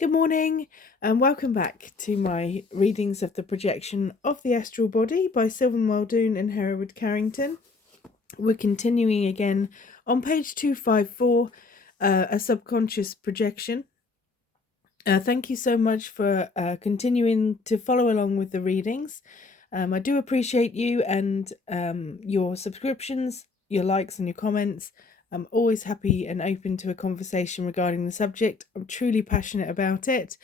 Good morning, and welcome back to my readings of the projection of the astral body by Sylvan Muldoon and Hereward Carrington. We're continuing again on page 254, a subconscious projection. Thank you so much for continuing to follow along with the readings. I do appreciate you and your subscriptions, your likes and your comments. I'm always happy and open to a conversation regarding the subject. I'm truly passionate about it.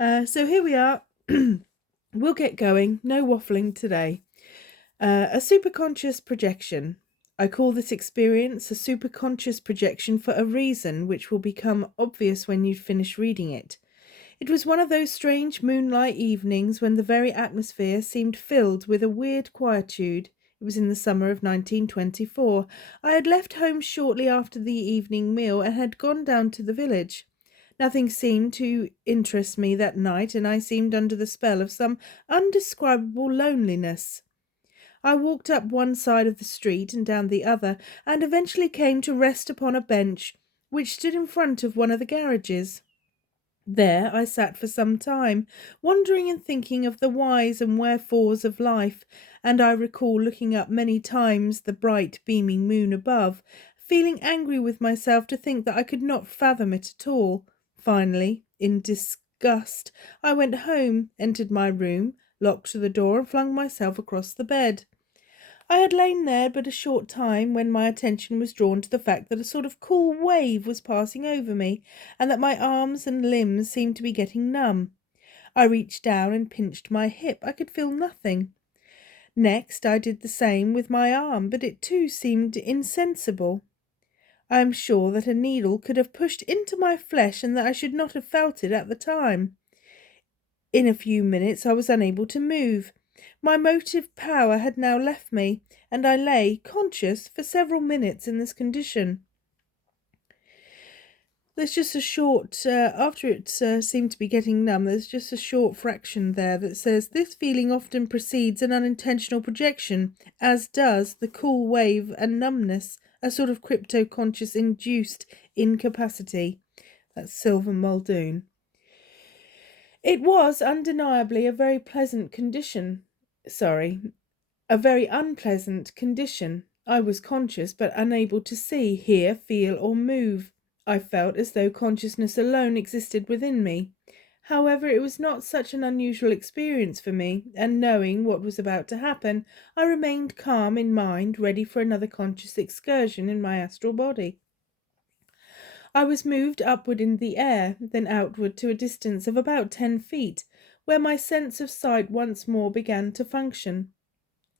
So here we are. We'll get going. No waffling today. A superconscious projection. I call this experience a superconscious projection for a reason which will become obvious when you finish reading it. It was one of those strange moonlight evenings when the very atmosphere seemed filled with a weird quietude. It was in the summer of 1924. I had left home shortly after the evening meal and had gone down to the village. Nothing seemed to interest me that night, and I seemed under the spell of some undescribable loneliness. I walked up one side of the street and down the other, and eventually came to rest upon a bench which stood in front of one of the garages. There I sat for some time, wondering and thinking of the whys and wherefores of life, and I recall looking up many times the bright beaming moon above, feeling angry with myself to think that I could not fathom it at all. Finally, in disgust, I went home, entered my room, locked the door, and flung myself across the bed. I had lain there but a short time when my attention was drawn to the fact that a sort of cool wave was passing over me, and that my arms and limbs seemed to be getting numb. I reached down and pinched my hip. I could feel nothing. Next I did the same with my arm, but it too seemed insensible. I am sure that a needle could have pushed into my flesh and that I should not have felt it at the time. In a few minutes I was unable to move. My motive power had now left me, and I lay, conscious, for several minutes in this condition. There's just a short, after it seemed to be getting numb, there's just a short fraction there that says, "This feeling often precedes an unintentional projection, as does the cool wave and numbness, a sort of crypto-conscious induced incapacity." That's Sylvan Muldoon. It was undeniably a very unpleasant condition. I was conscious, but unable to see, hear, feel, or move. I felt as though consciousness alone existed within me. However, it was not such an unusual experience for me, and knowing what was about to happen, I remained calm in mind, ready for another conscious excursion in my astral body. I was moved upward in the air, then outward to a distance of about 10 feet, where my sense of sight once more began to function.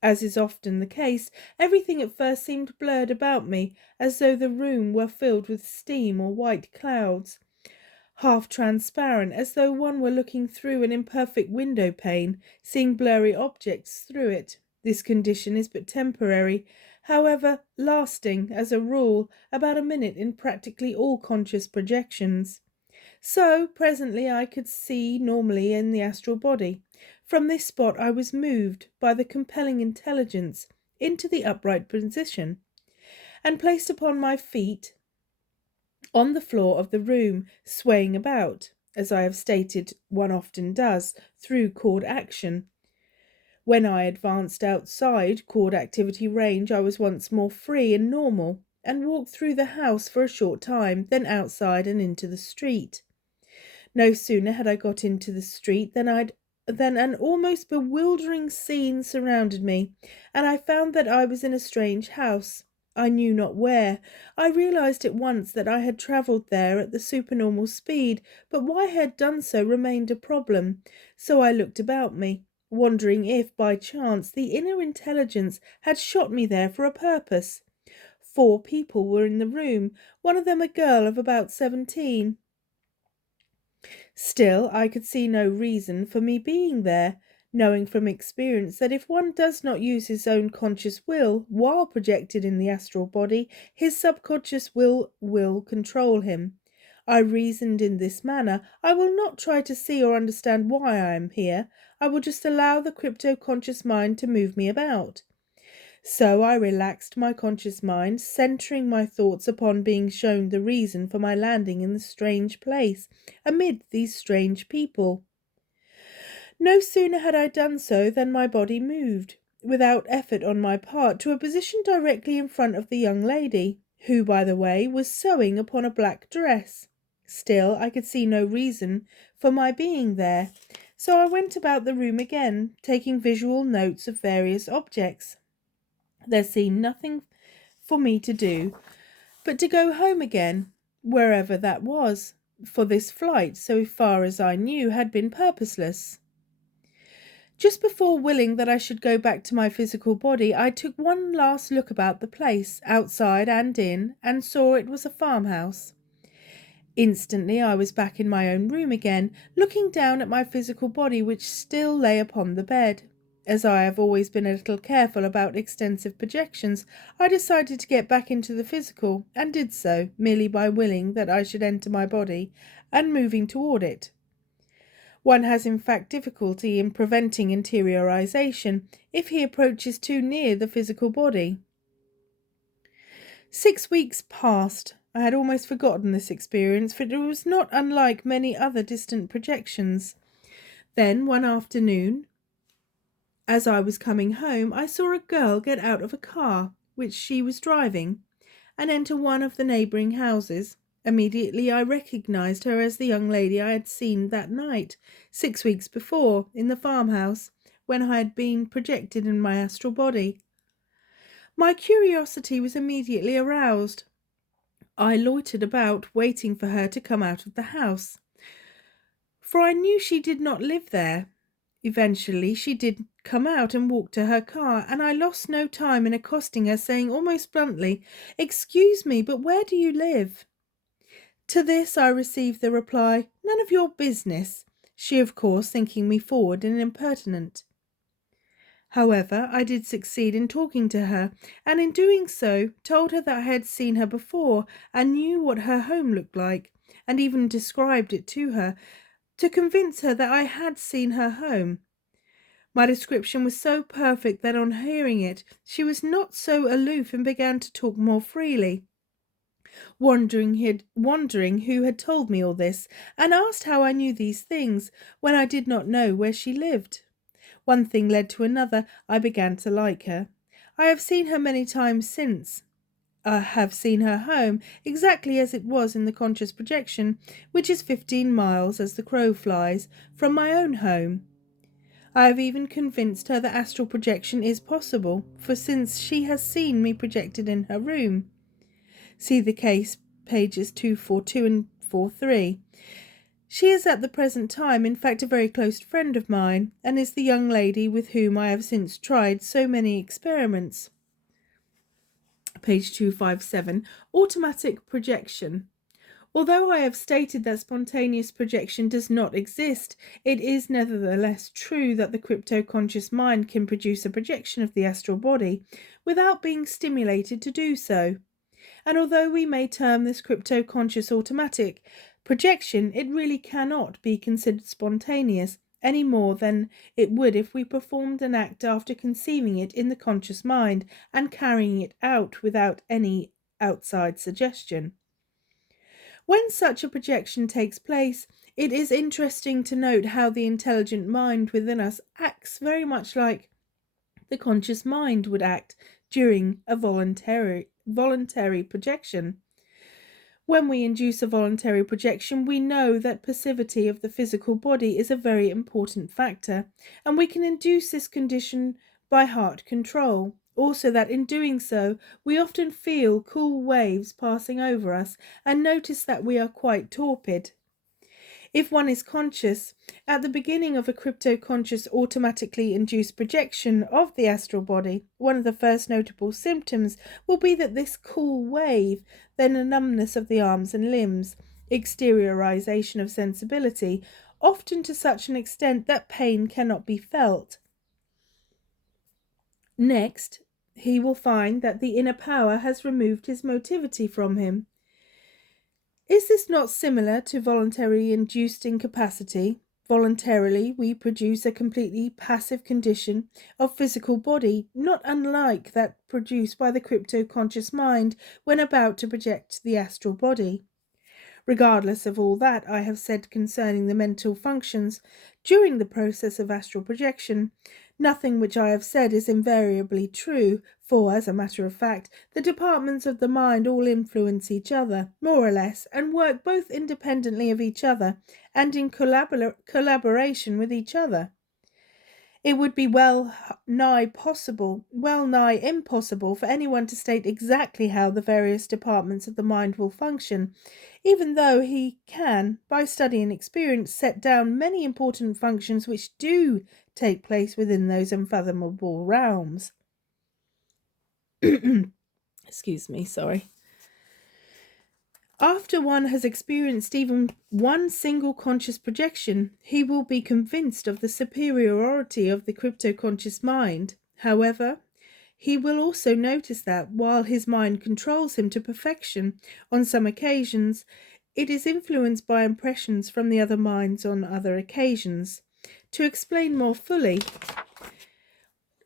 As is often the case, everything at first seemed blurred about me, as though the room were filled with steam or white clouds, half transparent, as though one were looking through an imperfect window pane, seeing blurry objects through it. This condition is but temporary, however, lasting, as a rule, about a minute in practically all conscious projections. So, presently I could see normally in the astral body. From this spot I was moved, by the compelling intelligence, into the upright position, and placed upon my feet on the floor of the room, swaying about, as I have stated one often does, through cord action. When I advanced outside cord activity range, I was once more free and normal, and walked through the house for a short time, then outside and into the street. No sooner had I got into the street than an almost bewildering scene surrounded me, and I found that I was in a strange house. I knew not where. I realized at once that I had travelled there at the supernormal speed, but why I had done so remained a problem. So I looked about me, wondering if, by chance, the inner intelligence had shot me there for a purpose. 4 people were in the room, one of them a girl of about 17. Still, I could see no reason for me being there, knowing from experience that if one does not use his own conscious will while projected in the astral body, his subconscious will control him. I reasoned in this manner. I will not try to see or understand why I am here. I will just allow the crypto-conscious mind to move me about. So I relaxed my conscious mind, centering my thoughts upon being shown the reason for my landing in the strange place, amid these strange people. No sooner had I done so than my body moved, without effort on my part, to a position directly in front of the young lady, who, by the way, was sewing upon a black dress. Still, I could see no reason for my being there, so I went about the room again, taking visual notes of various objects. There seemed nothing for me to do but to go home again, wherever that was, for this flight, so far as I knew, had been purposeless. Just before willing that I should go back to my physical body, I took one last look about the place, outside and in, and saw it was a farmhouse. Instantly I was back in my own room again, looking down at my physical body, which still lay upon the bed. As I have always been a little careful about extensive projections, I decided to get back into the physical, and did so, merely by willing that I should enter my body, and moving toward it. One has in fact difficulty in preventing interiorization if he approaches too near the physical body. 6 weeks passed. I had almost forgotten this experience, for it was not unlike many other distant projections. Then, one afternoon, as I was coming home, I saw a girl get out of a car, which she was driving, and enter one of the neighbouring houses. Immediately I recognized her as the young lady I had seen that night, 6 weeks before, in the farmhouse, when I had been projected in my astral body. My curiosity was immediately aroused. I loitered about, waiting for her to come out of the house, for I knew she did not live there. Eventually she did come out and walk to her car, and I lost no time in accosting her, saying almost bluntly, "Excuse me, but where do you live?" To this I received the reply, "None of your business," she of course thinking me forward and impertinent. However, I did succeed in talking to her, and in doing so told her that I had seen her before and knew what her home looked like, and even described it to her, to convince her that I had seen her home. My description was so perfect that on hearing it she was not so aloof and began to talk more freely, wondering who had told me all this, and asked how I knew these things, when I did not know where she lived. One thing led to another. I began to like her. I have seen her many times since. I have seen her home exactly as it was in the conscious projection, which is 15 miles, as the crow flies, from my own home. I have even convinced her that astral projection is possible, for since she has seen me projected in her room. See the case, pages 242 and 43. She is at the present time, in fact, a very close friend of mine, and is the young lady with whom I have since tried so many experiments. Page 257. Automatic projection. Although I have stated that spontaneous projection does not exist, it is nevertheless true that the crypto-conscious mind can produce a projection of the astral body without being stimulated to do so. And although we may term this crypto-conscious automatic projection, it really cannot be considered spontaneous any more than it would if we performed an act after conceiving it in the conscious mind and carrying it out without any outside suggestion. When such a projection takes place, it is interesting to note how the intelligent mind within us acts very much like the conscious mind would act during a voluntary projection. When we induce a voluntary projection, we know that passivity of the physical body is a very important factor, and we can induce this condition by heart control. Also, that in doing so, we often feel cool waves passing over us and notice that we are quite torpid. If one is conscious, at the beginning of a crypto-conscious automatically induced projection of the astral body, one of the first notable symptoms will be that this cool wave, then a numbness of the arms and limbs, exteriorization of sensibility, often to such an extent that pain cannot be felt. Next, he will find that the inner power has removed his motivity from him. Is this not similar to voluntary induced incapacity? Voluntarily, we produce a completely passive condition of physical body, not unlike that produced by the crypto-conscious mind when about to project the astral body. Regardless of all that I have said concerning the mental functions during the process of astral projection, nothing which I have said is invariably true, for, as a matter of fact, the departments of the mind all influence each other, more or less, and work both independently of each other and in collaboration with each other. It would be well nigh impossible for anyone to state exactly how the various departments of the mind will function, even though he can, by study and experience, set down many important functions which do take place within those unfathomable realms. Excuse me, sorry. After one has experienced even one single conscious projection, he will be convinced of the superiority of the crypto-conscious mind. However, he will also notice that, while his mind controls him to perfection on some occasions, it is influenced by impressions from the other minds on other occasions. To explain more fully,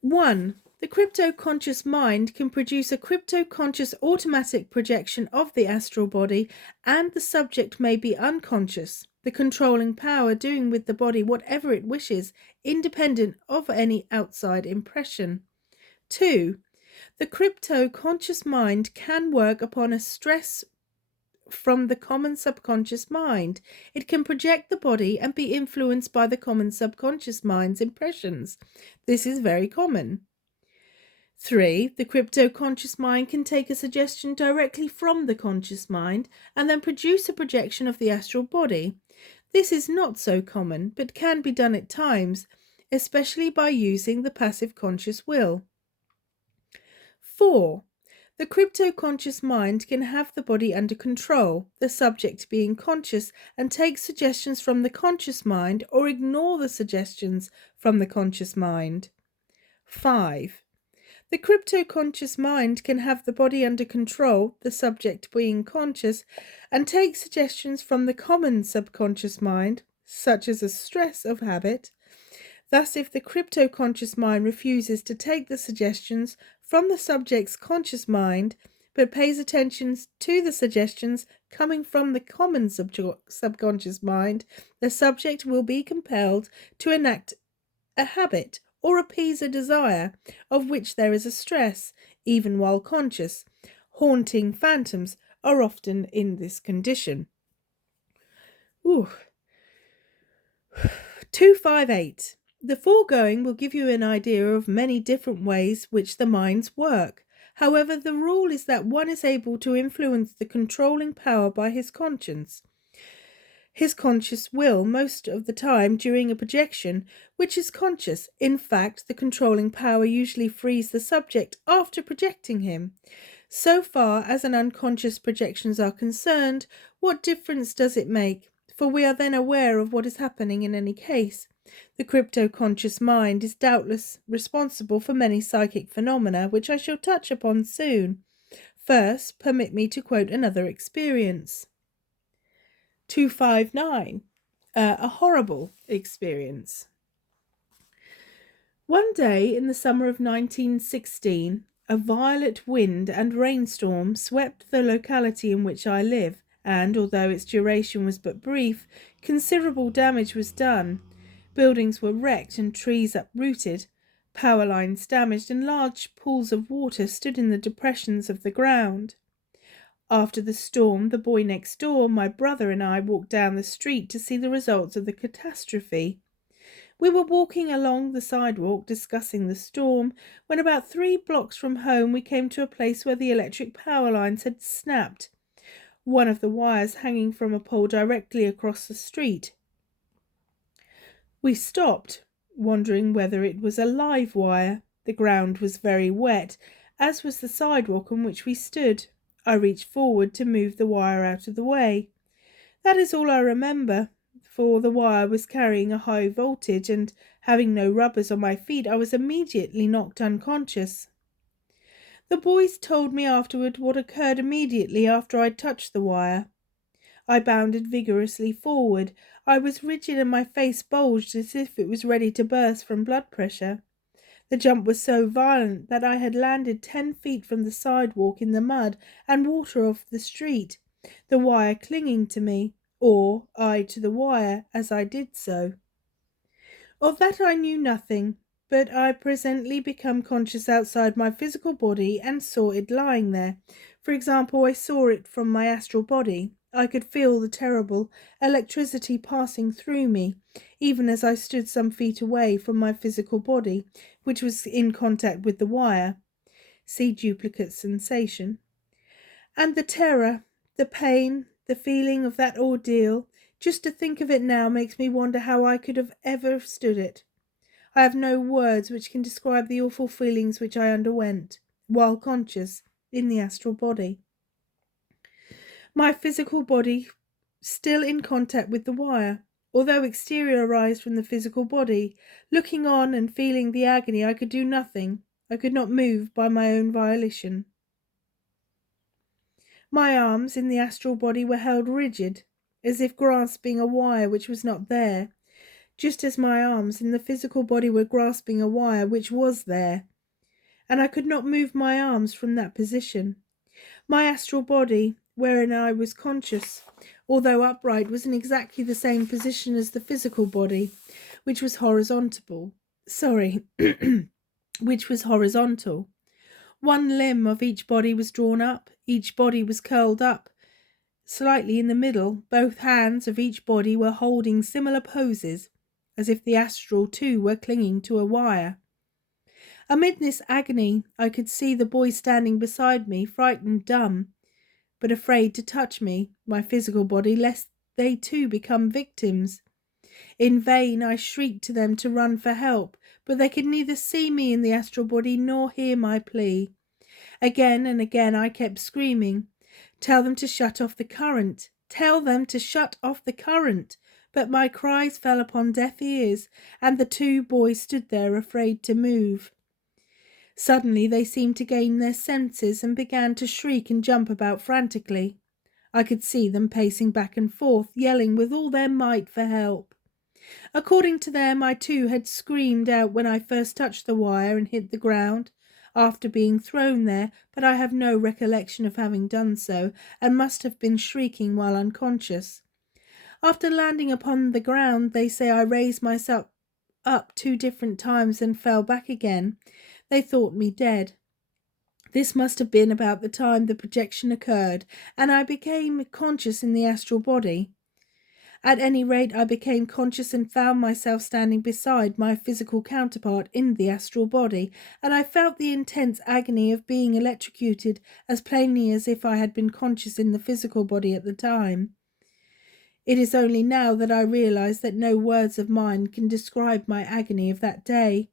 1. The crypto-conscious mind can produce a crypto-conscious automatic projection of the astral body, and the subject may be unconscious, the controlling power doing with the body whatever it wishes, independent of any outside impression. 2. The crypto-conscious mind can work upon a stress from the common subconscious mind. It can project the body and be influenced by the common subconscious mind's impressions. This is very common. 3. The crypto-conscious mind can take a suggestion directly from the conscious mind and then produce a projection of the astral body. This is not so common, but can be done at times, especially by using the passive conscious will. 4. The crypto-conscious mind can have the body under control, the subject being conscious, and take suggestions from the conscious mind or ignore the suggestions from the conscious mind. 5. The crypto-conscious mind can have the body under control, the subject being conscious, and take suggestions from the common subconscious mind, such as a stress of habit. Thus, if the crypto-conscious mind refuses to take the suggestions from the subject's conscious mind, but pays attention to the suggestions coming from the common subconscious mind, the subject will be compelled to enact a habit or appease a desire of which there is a stress, even while conscious. Haunting phantoms are often in this condition. 258. The foregoing will give you an idea of many different ways which the minds work. However, the rule is that one is able to influence the controlling power by his conscience, his conscious will, most of the time during a projection which is conscious. In fact, the controlling power usually frees the subject after projecting him. So far as an unconscious projections are concerned, what difference does it make? For we are then aware of what is happening in any case. The crypto-conscious mind is doubtless responsible for many psychic phenomena, which I shall touch upon soon. First, permit me to quote another experience. 259. A horrible experience. One day in the summer of 1916, a violent wind and rainstorm swept the locality in which I live, and although its duration was but brief, considerable damage was done. Buildings were wrecked and trees uprooted, power lines damaged, and large pools of water stood in the depressions of the ground. After the storm, the boy next door, my brother, and I walked down the street to see the results of the catastrophe. We were walking along the sidewalk discussing the storm when about 3 blocks from home we came to a place where the electric power lines had snapped, one of the wires hanging from a pole directly across the street. We stopped, wondering whether it was a live wire. The ground was very wet, as was the sidewalk on which we stood. I reached forward to move the wire out of the way. That is all I remember, for the wire was carrying a high voltage, and having no rubbers on my feet, I was immediately knocked unconscious. The boys told me afterward what occurred immediately after I touched the wire. I bounded vigorously forward. I was rigid and my face bulged as if it was ready to burst from blood pressure. The jump was so violent that I had landed 10 feet from the sidewalk in the mud and water of the street, the wire clinging to me, or I to the wire as I did so. Of that I knew nothing, but I presently became conscious outside my physical body and saw it lying there. For example, I saw it from my astral body. I could feel the terrible electricity passing through me, even as I stood some feet away from my physical body, which was in contact with the wire. See duplicate sensation. And the terror, the pain, the feeling of that ordeal, just to think of it now makes me wonder how I could have ever stood it. I have no words which can describe the awful feelings which I underwent, while conscious, in the astral body. My physical body still in contact with the wire, although exteriorized from the physical body. Looking on and feeling the agony, I could do nothing. I could not move by my own volition. My arms in the astral body were held rigid, as if grasping a wire which was not there, just as my arms in the physical body were grasping a wire which was there, and I could not move my arms from that position. My astral body, wherein I was conscious, although upright, was in exactly the same position as the physical body, which was horizontal. Which was horizontal. One limb of each body was drawn up, each body was curled up. Slightly in the middle, both hands of each body were holding similar poses, as if the astral too were clinging to a wire. Amid this agony, I could see the boy standing beside me, frightened, dumb, but afraid to touch me, my physical body, lest they too become victims. In vain I shrieked to them to run for help, but they could neither see me in the astral body nor hear my plea. Again and again I kept screaming, "Tell them to shut off the current! Tell them to shut off the current!" But my cries fell upon deaf ears, and the two boys stood there afraid to move. Suddenly they seemed to gain their senses and began to shriek and jump about frantically. I could see them pacing back and forth, yelling with all their might for help. According to them, I too had screamed out when I first touched the wire and hit the ground, after being thrown there, but I have no recollection of having done so, and must have been shrieking while unconscious. After landing upon the ground, they say I raised myself up 2 different times and fell back again. They thought me dead. This must have been about the time the projection occurred, and I became conscious in the astral body. At any rate, I became conscious and found myself standing beside my physical counterpart in the astral body, and I felt the intense agony of being electrocuted as plainly as if I had been conscious in the physical body at the time. It is only now that I realize that no words of mine can describe my agony of that day.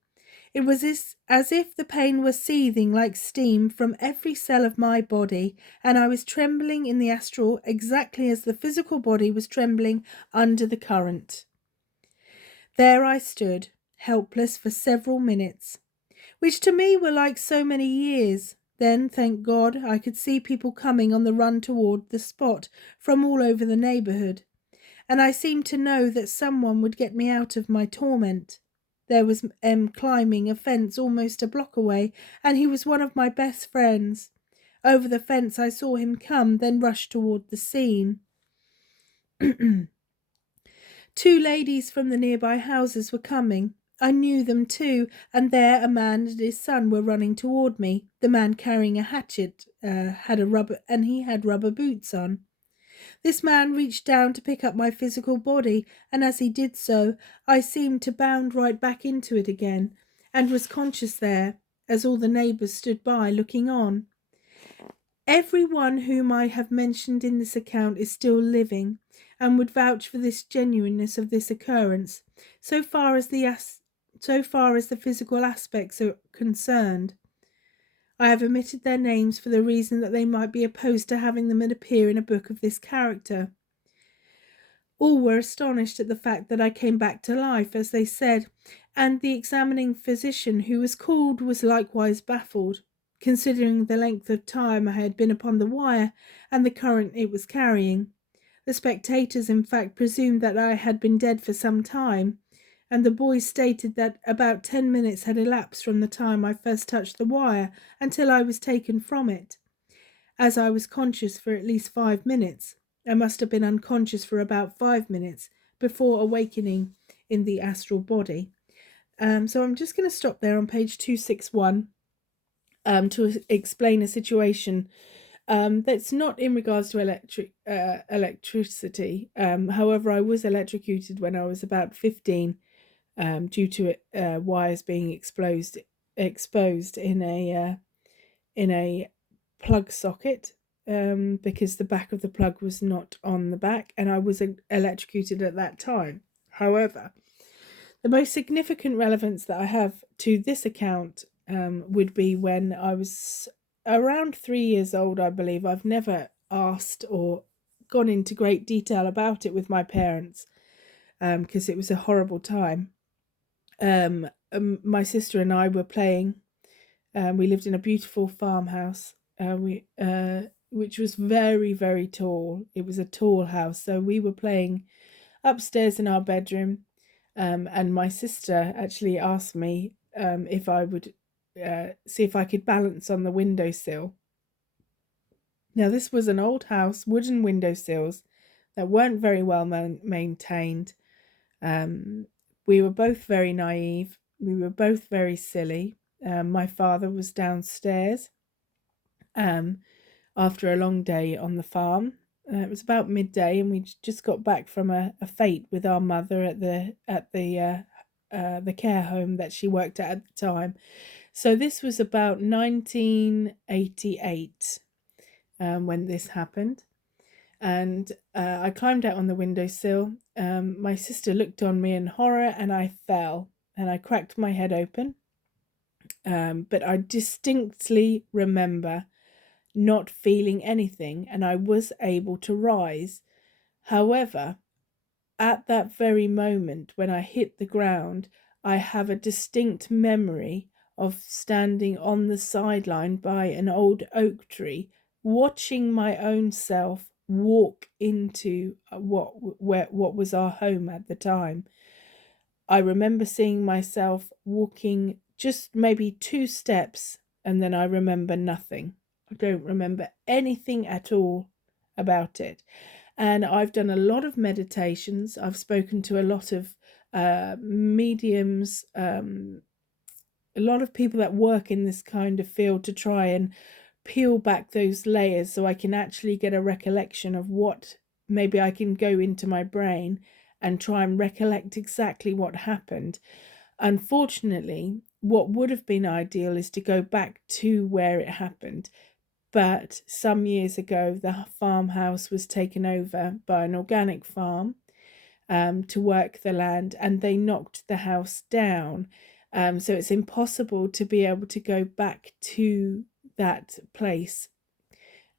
It was as if the pain were seething like steam from every cell of my body, and I was trembling in the astral exactly as the physical body was trembling under the current. There I stood, helpless for several minutes, which to me were like so many years. Then, thank God, I could see people coming on the run toward the spot from all over the neighbourhood, and I seemed to know that someone would get me out of my torment. There was climbing a fence almost a block away, and he was one of my best friends. Over the fence I saw him come, then rush toward the scene. 2 ladies from the nearby houses were coming. I knew them too, and there a man and his son were running toward me. The man carrying a hatchet had rubber boots on. This man reached down to pick up my physical body, and as he did so, I seemed to bound right back into it again, and was conscious there, as all the neighbours stood by looking on. Every one whom I have mentioned in this account is still living, and would vouch for this genuineness of this occurrence, so far as the physical aspects are concerned. I have omitted their names for the reason that they might be opposed to having them appear in a book of this character. All were astonished at the fact that I came back to life, as they said, and the examining physician who was called was likewise baffled, considering the length of time I had been upon the wire and the current it was carrying. The spectators, in fact, presumed that I had been dead for some time, and the boys stated that about 10 minutes had elapsed from the time I first touched the wire until I was taken from it. As I was conscious for at least 5 minutes, I must have been unconscious for about 5 minutes before awakening in the astral body. So I'm just going to stop there on page 261 to explain a situation that's not in regards to electricity. However, I was electrocuted when I was about 15 due to wires being exposed in a plug socket, because the back of the plug was not on the back, and I was electrocuted at that time. However, the most significant relevance that I have to this account would be when I was around 3 years old, I believe. I've never asked or gone into great detail about it with my parents because it was a horrible time. My sister and I were playing. We lived in a beautiful farmhouse, which was very, very tall. It was a tall house, so we were playing upstairs in our bedroom. And my sister actually asked me if I would see if I could balance on the windowsill. Now, this was an old house, wooden windowsills that weren't very well maintained. We were both very naive. We were both very silly. My father was downstairs after a long day on the farm. It was about midday, and we just got back from a fete with our mother at the care home that she worked at the time. So this was about 1988 when this happened, and I climbed out on the windowsill. My sister looked on me in horror, and I fell, and I cracked my head open. But I distinctly remember not feeling anything, and I was able to rise. However, at that very moment when I hit the ground, I have a distinct memory of standing on the sideline by an old oak tree, watching my own self walk into what was our home at the time. I remember seeing myself walking just maybe 2 steps, and then I remember nothing. I don't remember anything at all about it. And I've done a lot of meditations. I've spoken to a lot of mediums, a lot of people that work in this kind of field to try and peel back those layers so I can actually get a recollection of what maybe I can go into my brain and try and recollect exactly what happened. Unfortunately, what would have been ideal is to go back to where it happened. But some years ago, the farmhouse was taken over by an organic farm to work the land, and they knocked the house down. So it's impossible to be able to go back to that place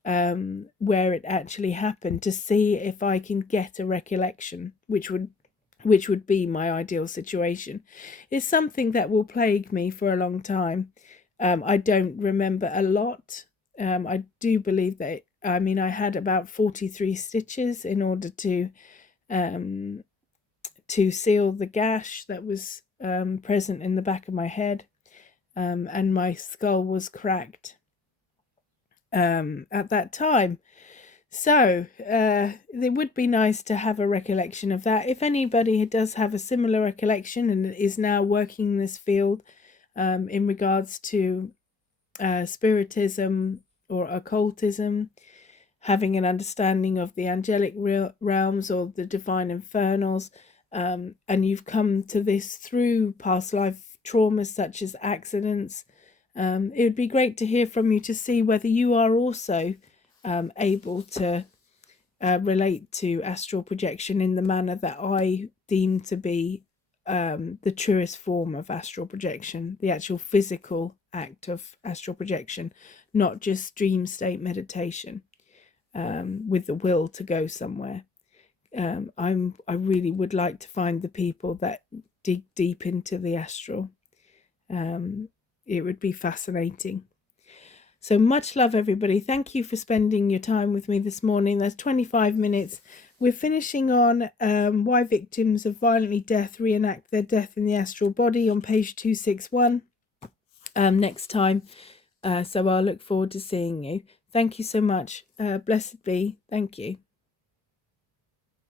where it actually happened to see if I can get a recollection, which would be my ideal situation. It's something that will plague me for a long time. I don't remember a lot. I do believe that, I had about 43 stitches in order to seal the gash that was present in the back of my head, and my skull was cracked at that time. So it would be nice to have a recollection of that. If anybody does have a similar recollection and is now working in this field in regards to spiritism or occultism, having an understanding of the angelic realms or the divine infernals, and you've come to this through past life traumas such as accidents, it would be great to hear from you to see whether you are also able to relate to astral projection in the manner that I deem to be the truest form of astral projection, the actual physical act of astral projection, not just dream state meditation with the will to go somewhere. I really would like to find the people that dig deep into the astral. It would be fascinating. So much love, everybody. Thank you for spending your time with me this morning. That's 25 minutes. We're finishing on why victims of violently death reenact their death in the astral body on page 261 next time. So I'll look forward to seeing you. Thank you so much. Blessed be. Thank you.